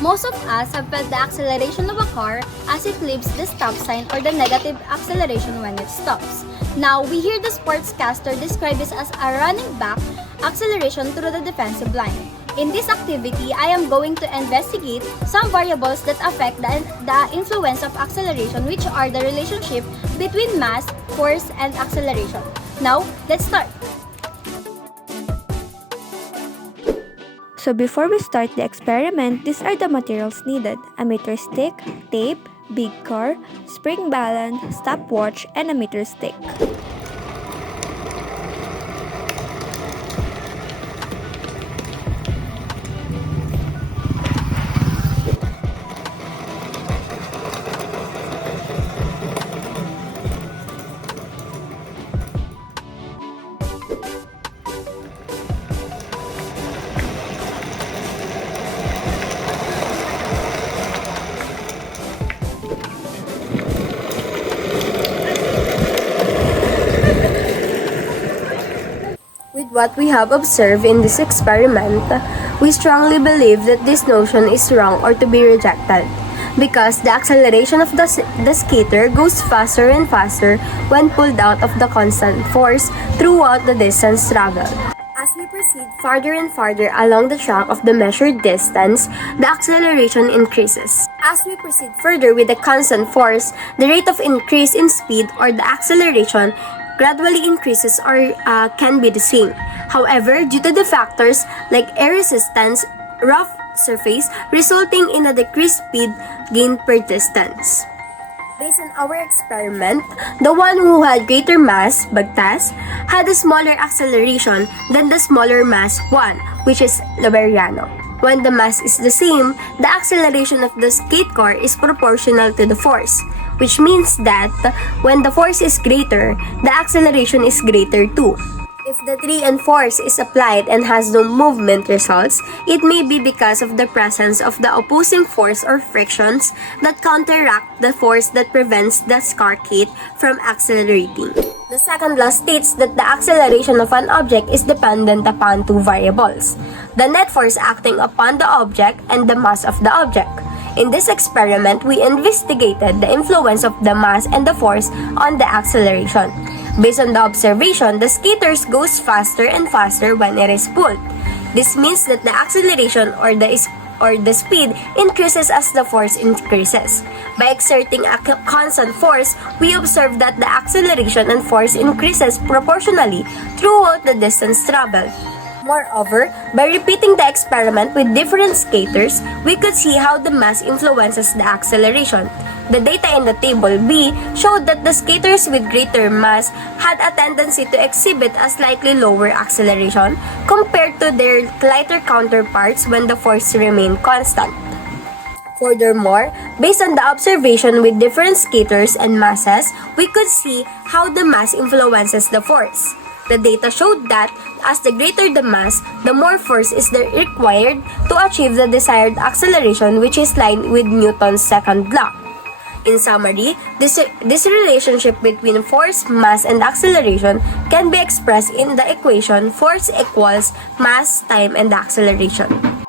Most of us have felt the acceleration of a car as it leaves the stop sign or the negative acceleration when it stops. Now, we hear the sportscaster describe this as a running back acceleration through the defensive line. In this activity, I am going to investigate some variables that affect the influence of acceleration, which are the relationship between mass, force, and acceleration. Now, let's start. So before we start the experiment, these are the materials needed: a meter stick, tape, big car, spring balance, stopwatch, and a meter stick. With what we have observed in this experiment, we strongly believe that this notion is wrong or to be rejected, because the acceleration of the skater goes faster and faster when pulled out of the constant force throughout the distance traveled. As we proceed farther and farther along the track of the measured distance, the acceleration increases. As we proceed further with the constant force, the rate of increase in speed or the acceleration gradually increases or can be the same. However, due to the factors like air resistance, rough surface, resulting in a decreased speed gain per distance. Based on our experiment, the one who had greater mass, Bagtas, had a smaller acceleration than the smaller mass one, which is Laberiano. When the mass is the same, the acceleration of the skate car is proportional to the force, which means that when the force is greater, the acceleration is greater too. If the 3 and force is applied and has no movement results, it may be because of the presence of the opposing force or frictions that counteract the force that prevents the skate from accelerating. The second law states that the acceleration of an object is dependent upon two variables: the net force acting upon the object and the mass of the object. In this experiment, we investigated the influence of the mass and the force on the acceleration. Based on the observation, the skaters goes faster and faster when it is pulled. This means that the acceleration or the speed increases as the force increases. By exerting a constant force, we observe that the acceleration and force increases proportionally throughout the distance traveled. Moreover, by repeating the experiment with different skaters, we could see how the mass influences the acceleration. The data in the table B showed that the skaters with greater mass had a tendency to exhibit a slightly lower acceleration compared to their lighter counterparts when the force remained constant. Furthermore, based on the observation with different skaters and masses, we could see how the mass influences the force. The data showed that as the greater the mass, the more force is required to achieve the desired acceleration, which is in line with Newton's second law. In summary, this relationship between force, mass, and acceleration can be expressed in the equation force equals mass, time, and acceleration.